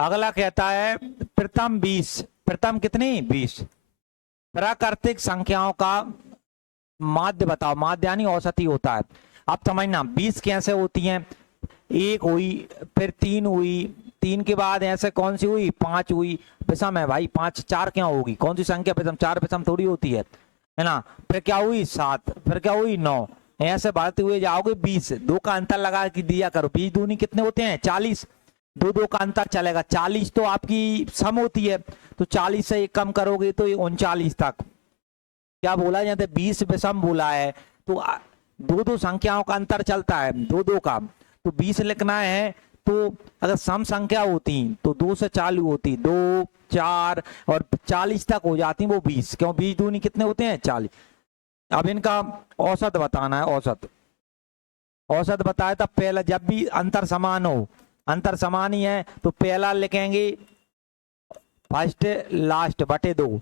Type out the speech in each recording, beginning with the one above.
अगला कहता है प्रथम 20, प्रथम कितनी 20 प्राकृतिक संख्याओं का माध्य बताओ। माध्य यानी औसत ही होता है। अब समझना 20 कैसे होती हैं, एक हुई, फिर 3 हुई, 3 के बाद ऐसे कौन सी हुई, 5 हुई, विषम है भाई, 5 4 क्या होगी, कौन सी संख्या विषम, 4 विषम थोड़ी होती है ना। फिर क्या हुई 7, फिर क्या हुई 9, ऐसे बढ़ते हुए जाओगे 20। 2 का अंतर लगा के दिया करो, 20 दूनी कितने होते हैं 40, 2 2 का अंतर चलेगा, 40 तो आपकी सम होती है, तो 40 से 1 कम करोगे तो 39 तक। क्या बोला जाता है 20 विषम बोला है, तो 2 2 संख्याओं का अंतर चलता है, 2 2 का, तो 20 लिखना है। तो अगर सम संख्या होती तो 2 से चालू होती, 2 4 और 40 तक हो जाती वो 20, क्यों 20 दूनी कितने होते हैं 40। अब इनका औसत बताना है, औसत औसत बताया था। पहला जब भी अंतर समान हो, अंतर समान ही है तो पहला लिखेंगे फर्स्ट लास्ट बटे 2,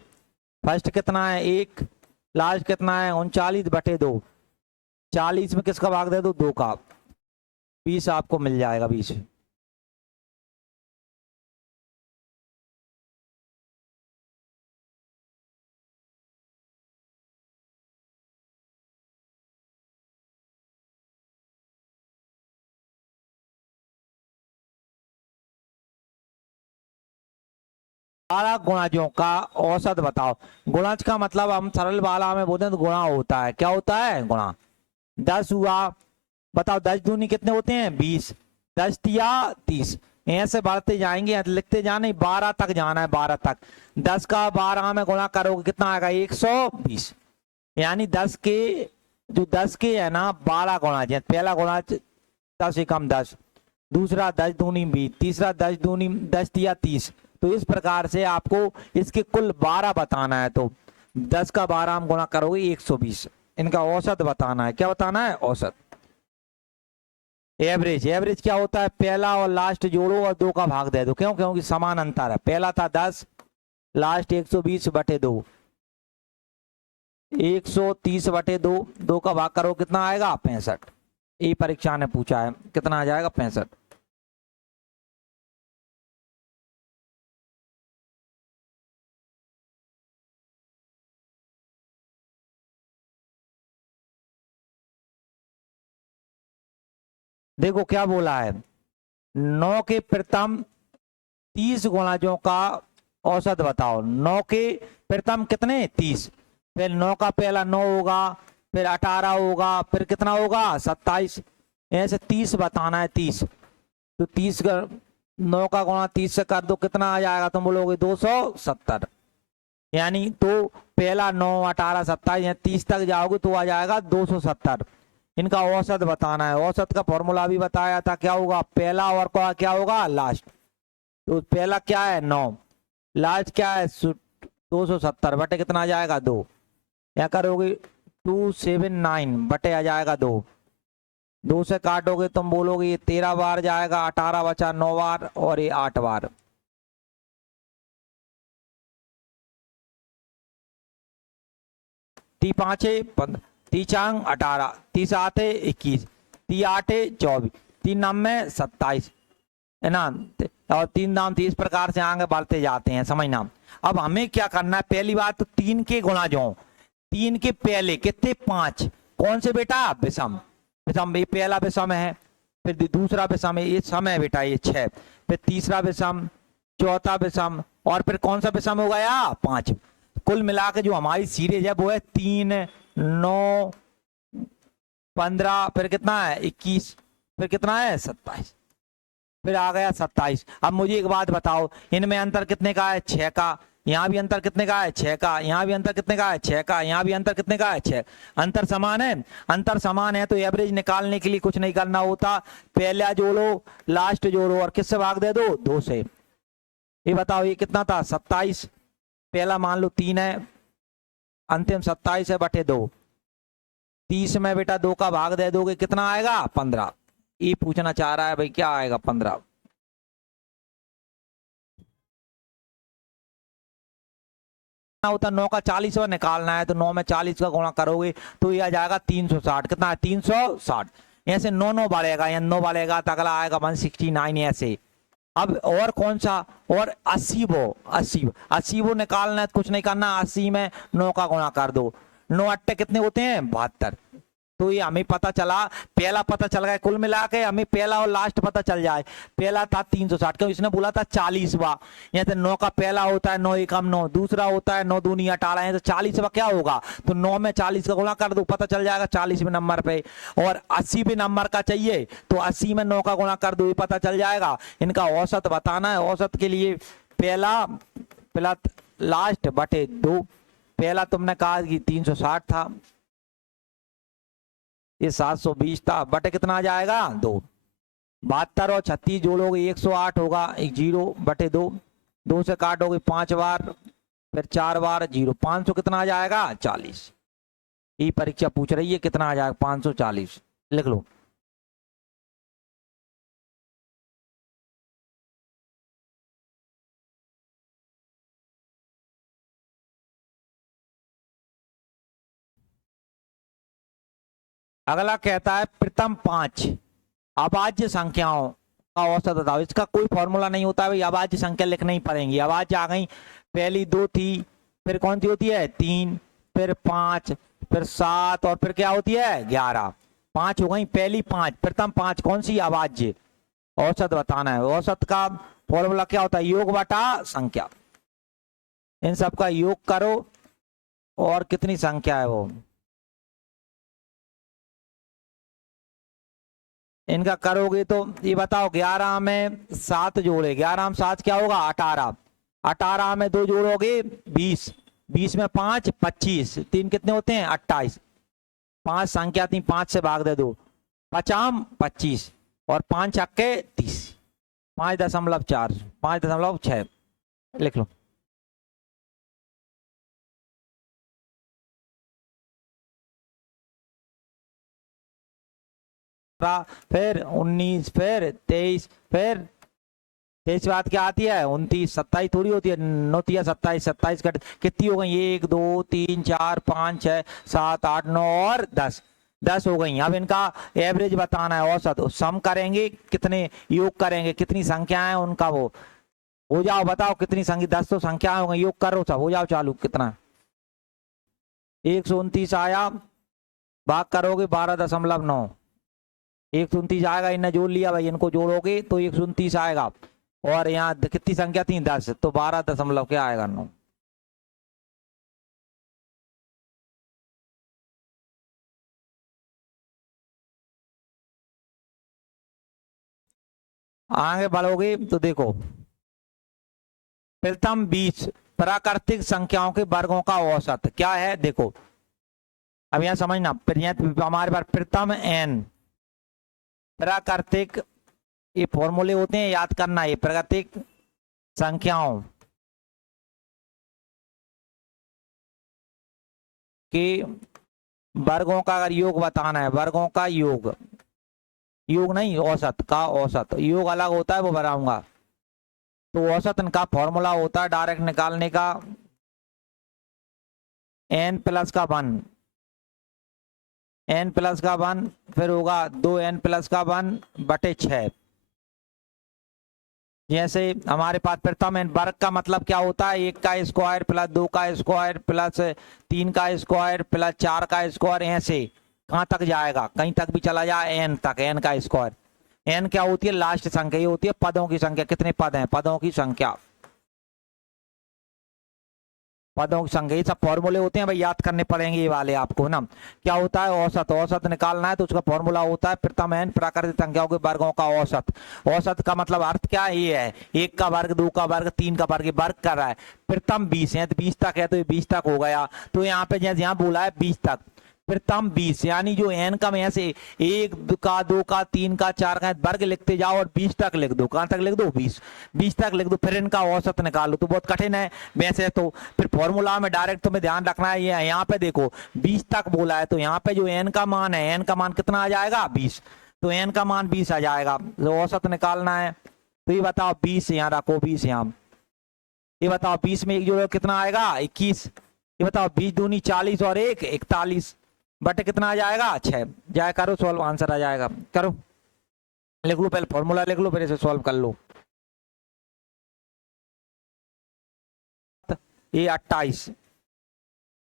फर्स्ट कितना है 1, लास्ट कितना है 39/2, 40 में किसका भाग दे दो 2 का, 20 आपको मिल जाएगा 20। बारह गुणाजों का औसत बताओ। गुणज का मतलब हम सरल वाला में बोलते हैं तो गुणा होता है, क्या होता है गुणा। 10 हुआ, बताओ 10 दूनी कितने होते हैं 20, 10 तिया 30, ऐसे बढ़ते जाएंगे, लिखते जाने 12 तक जाना है, 12 तक। 10 का 12 में गुणा करोगे कितना आएगा 120, यानी 10 के जो 10 के है ना 12 गुणा, पहला गुणा 10 एकम 10, दूसरा 10 दूनी 20, तीसरा 10 दूनी 10 तिया 30। तो इस प्रकार से आपको इसके कुल 12 बताना है, तो 10 का 12 हम गुणा करोगे 120। इनका औसत बताना है, क्या बताना है औसत। एवरेज, एवरेज क्या होता है, पहला और लास्ट जोड़ो और 2 का भाग दे दो, क्यों, क्योंकि समान अंतर है। पहला था 10, लास्ट 120/2, 130/2, 2 का भाग करो कितना आएगा 65। ये परीक्षा ने पूछा है, कितना आ जाएगा 65। देखो क्या बोला है, 9 के प्रथम 30 गुणाजों का औसत बताओ। 9 के प्रथम कितने 30, फिर 9 का पहला 9 होगा, फिर 18 होगा, फिर कितना होगा 27, ऐसे 30 बताना है 30। तो 30 का 9 का गुणा 30 से कर दो कितना आ जाएगा, तुम बोलोगे 270, यानी तो पहला 9 18 27 30 तक जाओगे तो आ जाएगा 270। इनका औसत बताना है, औसत का फॉर्मूला भी बताया था, क्या होगा पहला और क्या होगा लास्ट। तो पहला क्या है 9, लास्ट क्या है 270 बटे कितना आ जाएगा 2, क्या करोगे 279 बटे आ जाएगा 2, 2 से काटोगे तुम बोलोगे ये 13 बार जाएगा, 18 बचा 9 बार और ये 8 बार। ती 5 15, ती 4 18, 30 आते 21, ती 8 24, 3 नाम में 27 है ना, और 3 नाम 30 प्रकार से आगे बढ़ते जाते हैं, समझना। अब हमें क्या करना है, पहली बात तो 3 के गुणा जो 3 के पहले कितने 5, कौन से बेटा विषम, विषम ये पहला विषम है, फिर दूसरा विषम है ये सम है बेटा ये 6, फिर तीसरा विषम, चौथा विषम, और फिर कौन सा विषम हो गया 5। कुल मिला के जो हमारी सीरीज है वो है 3 9 15, फिर कितना है 21, फिर कितना है 27, फिर आ गया 27। अब मुझे एक बात बताओ, इनमें अंतर कितने का है 6 का, यहाँ भी अंतर कितने का है 6 का, यहाँ भी अंतर कितने का है 6 का, यहाँ भी अंतर कितने का है 6। अंतर समान है, अंतर समान है तो एवरेज निकालने के लिए कुछ नहीं करना होता, पहला जोड़ो लास्ट जोड़ो और किससे भाग दे दो 2 से। ये बताओ ये कितना था 27, पहला मान लो 3 है, अंतिम 27 है बटे 2, 30 में बेटा 2 का भाग दे दोगे कितना आएगा 15। ये पूछना चाह रहा है भाई क्या आएगा 15। होता 9 का 40 और निकालना है तो 9 में 40 का गुणा करोगे तो ये आ जाएगा 360, कितना है 360, ऐसे 9 9 बढ़ेगा या 9 बढ़ेगा तो अगला आएगा 169 ऐसे। अब और कौन सा, और 80 वो निकालना है, कुछ नहीं करना, 80 में 9 का गुणा कर दो, 9 अट्टे कितने होते हैं 72। तो ये हमें पता चला, पहला पता चल गया, कुल मिला के हमें पहला और लास्ट पता चल जाए। पहला था 360, क्यों इसने बोला था 40वां, यहाँ से 9 का पहला होता है 9 एकम 9, दूसरा होता है 9 दूनी 18, यहाँ से 40वां क्या होगा, तो 9 में 40 का गुणा कर दो, पता चल जाएगा 40वें नंबर पे। और 80वें नंबर का चाहिए तो 80 में 9 का गुणा कर दो, ये पता चल जाएगा। इनका औसत बताना है, औसत के लिए पहला प्लस लास्ट बटे 2। पहला तुमने कहा कि 360 था, ये 720 था, बटे कितना आ जाएगा 2। 72 और 36 जोड़ोगे 108 होगा, एक 0 बटे 2, 2 से काटोगे 5 बार, फिर 4 बार 0, 500 कितना आ जाएगा 40। ये परीक्षा पूछ रही है कितना आ जाएगा 540, लिख लो। अगला कहता है प्रथम 5 अभाज्य संख्याओं का औसत बताओ। इसका कोई फॉर्मूला नहीं होता है भाई, अभाज्य संख्या लिखनी ही पड़ेंगी। अभाज्य आ गई, पहली 2 थी, फिर कौन सी होती है 3, फिर 5, फिर 7, और फिर क्या होती है 11। 5 हो गई, पहली 5, प्रथम 5 कौन सी अभाज्य, औसत बताना है। औसत का फॉर्मूला क्या होता है, योग बटा संख्या। इन सब का योग करो और कितनी संख्या है वो, इनका करोगे तो ये बताओ 11 में 7 जोड़े, 11 में 7 क्या होगा 18, 18 में 2 जोड़ोगे 20, 20 में 5 25, 3 कितने होते हैं 28, 5 संख्या थी 5 से भाग दे दो, 5 25 और 5 छक्के 30, 5.4 5.6 लिख लो। फिर 19, फिर 23, फिर 23 बात क्या आती है 29, 27 थोड़ी होती है, 9 तिया 27, 27 कट कितनी हो गई 1 2 3 4 5 6 7 8 9 और 10, 10 हो गई। अब इनका एवरेज बताना है, औसत सम करेंगे, कितने योग करेंगे, कितनी संख्या है उनका वो हो जाओ, बताओ कितनी संख्या, 10 तो संख्या हो गई, योग करो सब, हो जाओ चालू, कितना 129 आया, भाग करोगे 12.9, 129 आएगा, इन्हें जोड़ लिया भाई, इनको जोड़ोगे तो 129 आएगा, और यहाँ कितनी संख्या थी 10, तो 12 दशमलव क्या आएगा 9। आगे बढ़ोगे तो देखो प्रथम 20 प्राकृतिक संख्याओं के वर्गों का औसत क्या है, देखो अब यहाँ समझना, हमारे पास प्रथम n प्राकृतिक, ये फॉर्मूले होते हैं याद करना, ये प्राकृतिक संख्याओं के वर्गों का अगर योग बताना है, वर्गों का योग, योग नहीं औसत का, औसत योग अलग होता है वो बनाऊंगा। तो औसत इनका फॉर्मूला होता है डायरेक्ट निकालने का, n प्लस का 1, n प्लस का 1, फिर होगा 2n प्लस का 1 बटे 6। जैसे हमारे पास प्रथम n वर्ग का मतलब क्या होता है, 1 का स्क्वायर प्लस 2 का स्क्वायर प्लस 3 का स्क्वायर प्लस 4 का स्क्वायर, ऐसे कहाँ तक जाएगा, कहीं तक भी चला जाए n तक, n का स्क्वायर। n क्या होती है लास्ट संख्या, ये होती है पदों की संख्या, कितने पद हैं पदों की संख्या, पदों की संख्या, ये सब फॉर्मूले होते हैं भाई, याद करने पड़ेंगे ये वाले आपको ना। क्या होता है औसत, औसत निकालना है तो उसका फॉर्मूला होता है प्रथम n प्राकृतिक संख्याओं के वर्गों का औसत। औसत का मतलब अर्थ क्या है, ये है 1 का वर्ग 2 का वर्ग 3 का वर्ग, वर्ग कर रहा है। प्रथम 20 है तो 20 तक है तो ये 20 तक हो गया, तो यहाँ पे जैसे यहाँ बोला है 20 तक, प्रथम 20 यानी जो n का में से 1 का 2 का 3 का 4 का वर्ग लिखते जाओ और 20 तक लिख दो, कहां तक लिख दो 20, 20 तक लिख दो, फिर इनका औसत निकालो। तो बहुत कठिन है वैसे तो, फिर फॉर्मूला में डायरेक्ट तुम्हें ध्यान रखना है, ये यहाँ पे देखो 20 तक बोला है तो यहाँ पे जो n का मान है, n का मान कितना आ जाएगा 20, तो n का मान 20 आ जाएगा, तो औसत निकालना है। तो ये बताओ 20 यहाँ रखो, 20 यहाँ, ये बताओ 20 में एक जोड़ो कितना आएगा 21, ये बताओ 20 दूनी 40 और 1 41 बटे कितना आ जाएगा 6, जाए करो सॉल्व, आंसर आ जाएगा, करो लिख लो, पहले फॉर्मूला लिख लो फिर इसे सॉल्व कर लो। ये 28,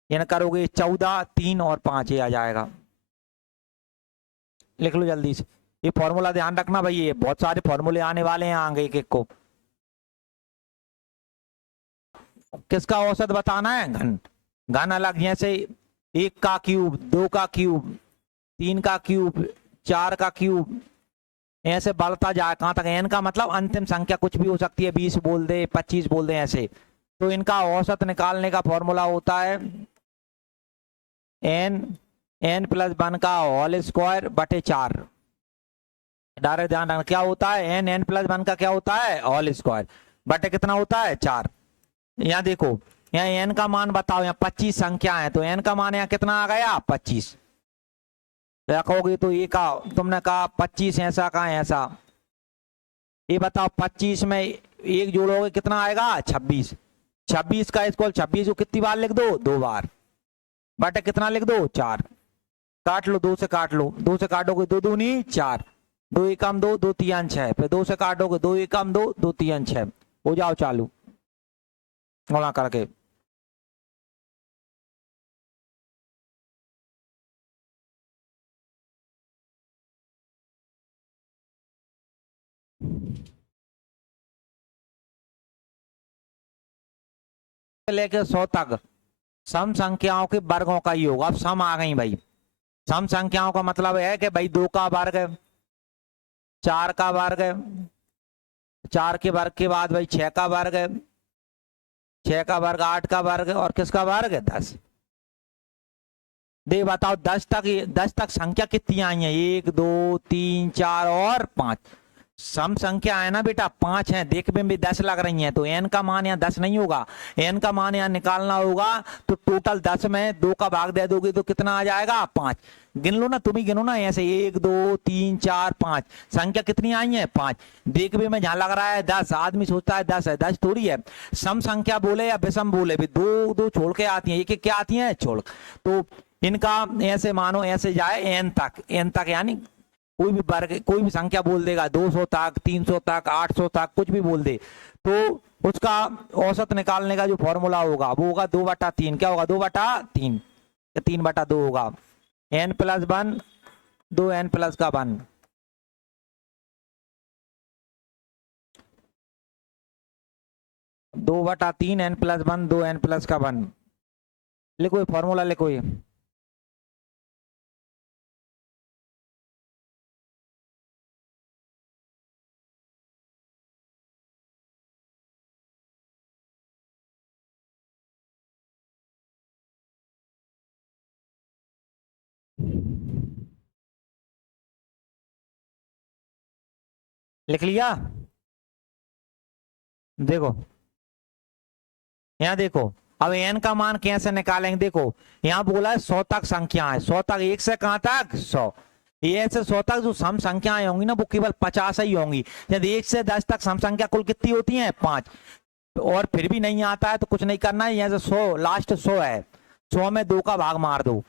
ये करोगे 14, 3 और 5, ये आ जाएगा। लिख लो जल्दी से, ये फॉर्मूला ध्यान रखना भाई, ये बहुत सारे फॉर्मूले आने वाले हैं आगे एक एक को। किसका औसत बताना है? घन। घन अलग, जैसे 1 का क्यूब, 2 का क्यूब, 3 का क्यूब, 4 का क्यूब, ऐसे बढ़ता जाए कहां तक। एन का मतलब अंतिम संख्या कुछ भी हो सकती है, 20 बोल दे, 25 बोल दे, ऐसे। तो इनका औसत निकालने का फॉर्मूला होता है n+1 का होल स्क्वायर बटे 4। डायरेक्ट ध्यान रखना क्या होता है, n+1 का क्या होता है, होल स्क्वायर बटे कितना होता है, 4। यहाँ देखो, यहाँ n का मान बताओ, यहाँ 25 संख्या है, तो n का मान यहाँ कितना आ गया, 25। रखोगे तो ये का तुमने कहा 25 ऐसा का ऐसा, ये बताओ 25 में एक जोड़ोगे कितना आएगा, 26। 26 का स्क्वायर 26 को कितनी बार लिख दो, 2 बार, बटे कितना लिख दो, 4। काट लो, 2 से काट लो, 2 से काटोगे 2 दूनी 4, 2 एकम 2, 2 तियान 6, फिर 2 से काटोगे 2 एकम 2, 2 तियान 6। हो जाओ चालू गुणा करके। लेके 100 तक सम संख्याओं के वर्गों का ही होगा। अब सम आ गई भाई, सम संख्याओं का मतलब है कि भाई 2 का वर्ग, 4 का वर्ग, 4 के वर्ग के बाद भाई 6 का वर्ग, 6 का वर्ग, 8 का वर्ग, और किसका वर्ग है, 10। दे बताओ 10 तक संख्या कितनी आई है, 1 2 3 4 और 5। सम संख्या है ना बेटा, 5 है, देखने में भी 10 लग रही हैं, तो n का मान यहाँ 10 नहीं होगा, n का मान यहाँ निकालना होगा। तो टोटल 10 में 2 का भाग दे दोगे तो कितना आ जाएगा, 5। गिन लो ना, तुम ही गिनो ना ऐसे, 1 2 3 4 5, संख्या कितनी आई है, 5। देखने में जहां लग रहा है 10, आदमी सोचता है 10 है, 10 थोड़ी है। सम संख्या बोले या विषम बोले, भी 2 2 छोड़ के आती है, एक एक क्या आती है, छोड़। तो इनका ऐसे मानो ऐसे जाए n तक, यानी कोई भी वर्ग, कोई भी संख्या बोल देगा, 200 तक, 300 तक, 800 तक, कुछ भी बोल दे, तो उसका औसत निकालने का जो फॉर्मूला होगा वो होगा 2/3। क्या होगा, 2/3 या 3/2 होगा। n+1, 2n+1, 2/3 n+1, 2n+1। लिखो ये फॉर्मूला, लिखो ये। लिख लिया? देखो यहाँ देखो, अब n का मान कैसे निकालेंगे, देखो यहाँ बोला है 100 तक संख्या है, 100 तक, 1 से कहां तक, 100। ये से 100 तक जो सम संख्याएं होंगी ना वो केवल 50 ही होंगी। यदि 1 से 10 तक सम संख्या कुल कितनी होती है, 5। और फिर भी नहीं आता है तो कुछ नहीं करना है, यहाँ से 100, लास्ट 100 है, 100 में 2 का भाग मार दो,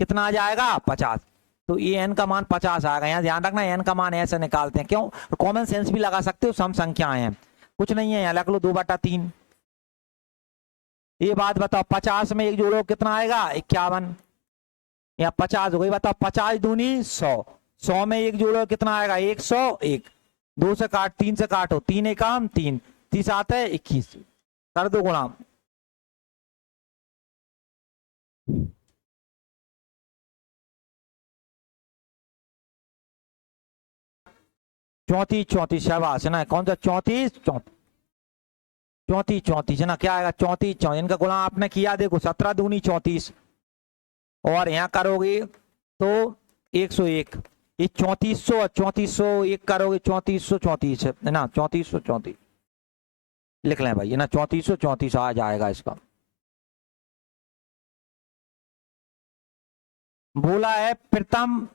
कितना आ जाएगा, 50। तो ये n का मान 50 आएगा। यहाँ ध्यान रखना, n का मान ऐसे निकालते हैं, क्यों, कॉमन सेंस भी लगा सकते हो, सम संख्याएं हैं, कुछ नहीं है, यहाँ लग लो 2/3। ये बात बताओ, 50 में एक जोड़ो कितना आएगा, 51। यहाँ 50 हो गई, बताओ 50 दूनी 100, 100 में एक जोड़ो कितना आएगा, 101। 2 से काट, 3 से काटो, 3 एकम 3, 30 आता है 21, कर दो गुणा। 34 34 शाबाश है ना, कौन सा 34 34 34 है ना, क्या आएगा 34 34, इनका गुणा आपने किया, देखो 17 दूनी 34, और यहाँ करोगे तो 101, ये 3400, 3401 करोगे 3434 है ना, 3434 लिख लें भाई, है ना, 3434 आ जाएगा इसका। बोला है प्रथम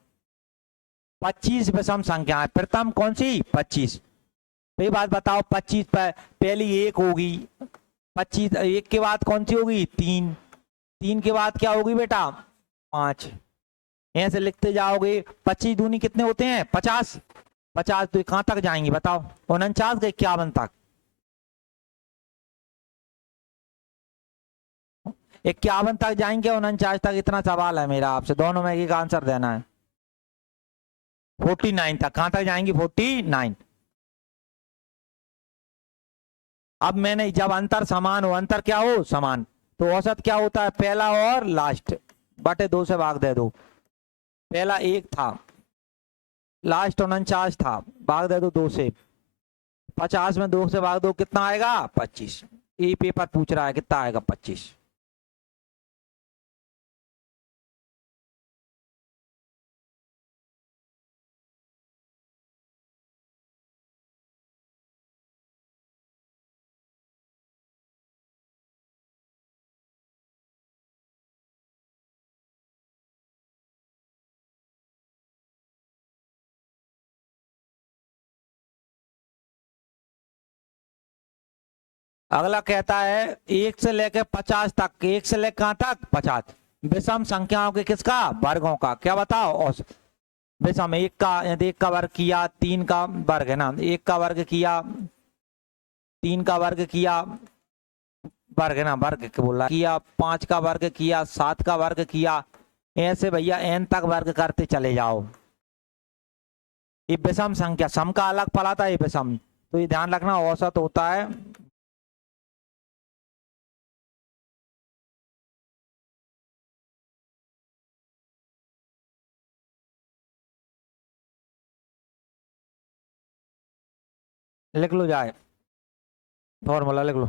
25 विषम संख्या है, प्रथम कौन सी, 25। तो ये बात बताओ, 25 पर पहली 1 होगी, 25, 1 के बाद कौन सी होगी, 3, 3 के बाद क्या होगी बेटा, 5, ऐसे लिखते जाओगे। 25 दूनी कितने होते हैं, 50, 50 तो कहां तक जाएंगे बताओ, 49 के 51 तक। 51 तक जाएंगे 49 तक, इतना सवाल है मेरा आपसे, दोनों में एक आंसर देना है। 49 तक, कहां तक जाएंगी 49। अब मैंने जब अंतर समान हो, अंतर क्या हो समान, तो औसत क्या होता है, पहला और लास्ट बटे 2 से भाग दे दो। पहला 1 था, लास्ट 49 था, भाग दे दो 2 से। 50 में 2 से भाग दो, कितना आएगा 25। ये पेपर पूछ रहा है कितना आएगा 25। अगला कहता है 1 से लेकर 50 तक, 1 से लेकर कहां तक 50, विषम संख्याओं के किसका, वर्गों का, क्या बताओ औसत। विषम 1 का, यदि 1 का वर्ग किया 3 का वर्ग है ना, 1 का वर्ग किया 3 का वर्ग किया, वर्ग है ना, वर्ग बोल रहा है, किया 5 का वर्ग किया, 7 का वर्ग किया, ऐसे भैया n तक वर्ग करते चले जाओ। ये विषम संख्या, सम का अलग फल आता है, ये विषम, तो ये ध्यान रखना औसत होता है। लिख लो जाए, फॉर्मूला लिख लो।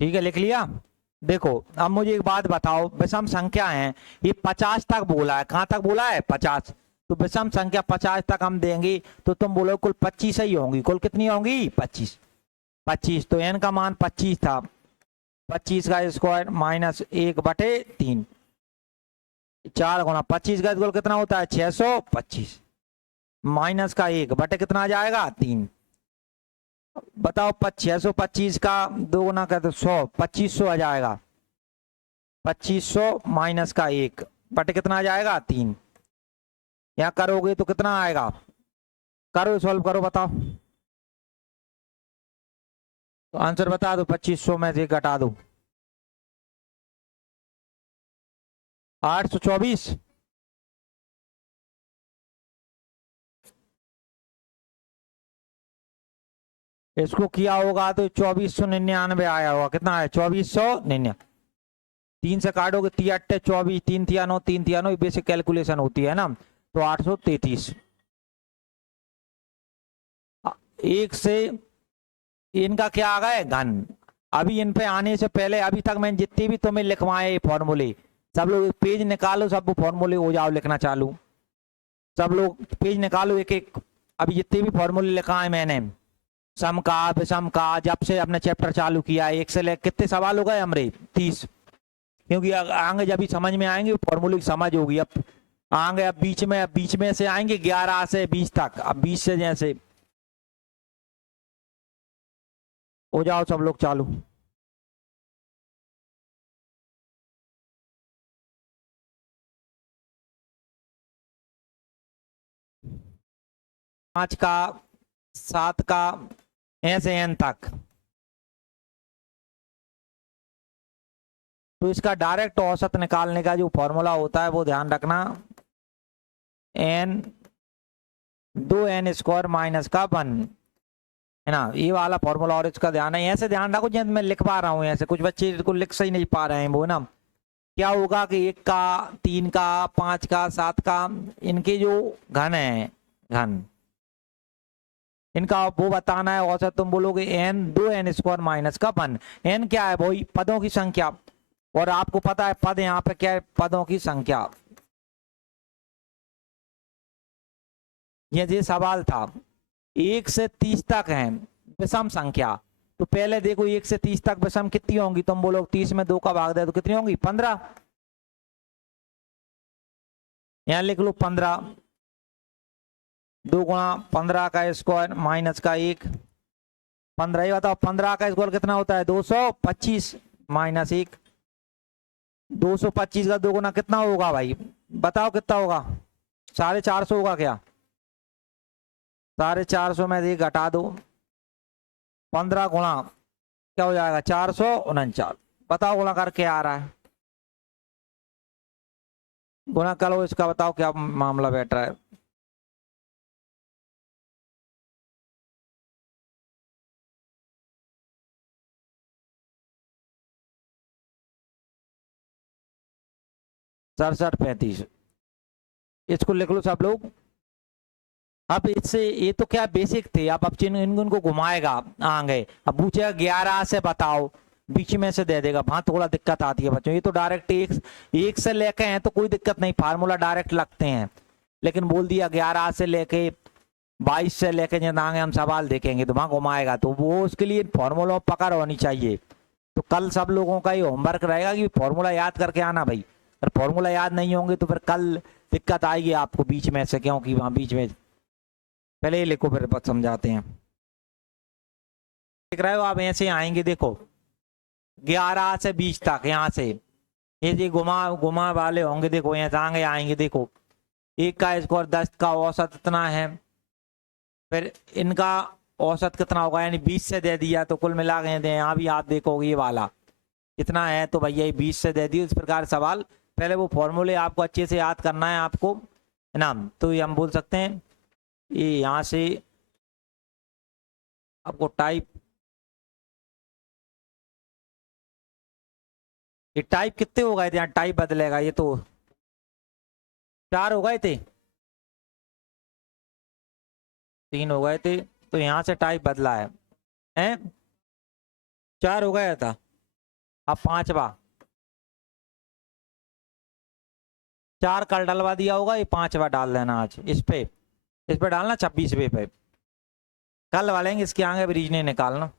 ठीक है लिख लिया। देखो अब मुझे एक बात बताओ, विषम संख्या है, ये 50 तक बोला है, कहां तक बोला है 50, तो विषम संख्या 50 तक हम देंगे, तो तुम बोलो कुल 25 ही होंगी, कुल कितनी होंगी 25। 25 तो n का मान 25 था, 25 का स्क्वायर माइनस 1/3, 4 गुना 25 का स्क्वायर कितना होता है 625, माइनस का 1 बटे कितना आ जाएगा 3। बताओ 625 का 2 गुना कर दो 100, 2500 आ जाएगा। 2500 माइनस का 1 बटे कितना आ जाएगा 3। यहाँ करोगे तो कितना आएगा, करो सॉल्व करो बताओ, तो आंसर बता दो, 2500 में से घटा दो 824। इसको किया होगा तो 2499 आया होगा, कितना है 2499, 3 से काटोगे 3 8 24, 3 3 9, 3 3 9, बेसिक कैलकुलेशन होती है ना, तो 833। 1 से इनका क्या आ गया घन। अभी इन पे आने से पहले अभी तक मैंने जितने भी तुम्हें लिखवाए फॉर्मूले, सब लोग पेज निकालो, सब फॉर्मूले हो जाओ लिखना चालू, सब लोग पेज निकालो एक एक। अभी जितने भी फॉर्मूले लिखा है मैंने, सम का विषम का, जब से अपने चैप्टर चालू किया है, 1 से लेकर कितने सवाल हो गए हमारे 30, क्योंकि आगे जब भी समझ में आएंगे फॉर्मूले की समझ होगी। अब आगे अब बीच में से आएंगे 11 से 20 तक, अब 20 से जैसे हो जाओ सब लोग चालू। पांच का 7 का ऐसे n तक, तो इसका डायरेक्ट औसत निकालने का जो फॉर्मूला होता है वो ध्यान रखना, n 2n स्क्वायर माइनस का 1 है ना, ये वाला फॉर्मूला, और इसका ध्यान है, ऐसे ध्यान रखो जैसे मैं लिख पा रहा हूँ, ऐसे कुछ बच्चे को लिख सही नहीं पा रहे हैं वो ना। क्या होगा कि 1 का 3 का 5 का 7 का, इनके जो घन है, घन इनका वो बताना है औसत। तुम बोलोगे n 2n स्क्वायर माइनस का 1, n क्या है भाई पदों की संख्या, और आपको पता है पद यहाँ पे क्या है, पदों की संख्या। ये सवाल था 1 से 30 तक है विषम संख्या, तो पहले देखो 1 से 30 तक विषम कितनी होंगी, तुम बोलो 30 में 2 का भाग दे तो कितनी होंगी 15, यहां लिख लो 15, 2 गुणा 15 का स्क्वायर माइनस का 1, 15 ही बताओ 15 का स्क्वायर कितना होता है 225 माइनस 1, 225 का 2 गुना कितना होगा भाई बताओ कितना होगा, 450 होगा क्या, 450 में से घटा दो, 15 गुणा क्या हो जाएगा 449। बताओ गुणा करके आ रहा है, गुणा करो इसका, बताओ क्या मामला बैठ रहा है। सड़सठ 35, इसको लिख लो सब लोग। अब इससे ये तो क्या बेसिक थे, अब इनको घुमाएगा आगे, अब पूछेगा 11 से बताओ, बीच में से दे देगा, वहां थोड़ा दिक्कत आती है बच्चों। ये तो डायरेक्ट एक से लेके हैं तो कोई दिक्कत नहीं, फार्मूला डायरेक्ट लगते हैं, लेकिन बोल दिया 11 से लेके 22 से लेके जब आगे हम सवाल देखेंगे तो वहां घुमाएगा, तो वो उसके लिए फॉर्मूला पकड़ होनी चाहिए। तो कल सब लोगों का ये होमवर्क रहेगा कि फॉर्मूला याद करके आना भाई, अगर फॉर्मूला याद नहीं होंगे तो फिर कल दिक्कत आएगी आपको बीच में से, क्योंकि वहां बीच में, पहले ये लिखो फिर समझाते हैं। देख रहे हो आप, ऐसे आएंगे देखो 11 से 20 तक, यहाँ से ये जी घुमा वाले होंगे, देखो यहाँ आगे आएंगे, देखो 1 का स्क्वायर 10 का औसत इतना है, फिर इनका औसत कितना होगा, यानी 20 से दे दिया तो कुल मिला के यहाँ भी आप देखोगे ये वाला कितना है, तो भैया ये 20 से दे दिया। इस प्रकार सवाल, पहले वो फॉर्मूले आपको अच्छे से याद करना है आपको, है ना। तो ये हम बोल सकते हैं ये यहाँ से आपको टाइप, ये टाइप कितने हो गए थे, यहाँ टाइप बदलेगा, ये तो 4 हो गए थे, 3 हो गए थे, तो यहाँ से टाइप बदला है, हैं 4 हो गया था, अब 5वां 4 कल डलवा दिया होगा, ये 5वां डाल देना आज इस पे डालना 26वें पे, कल वालेंगे इसके आगे ब्रिज ने निकालना।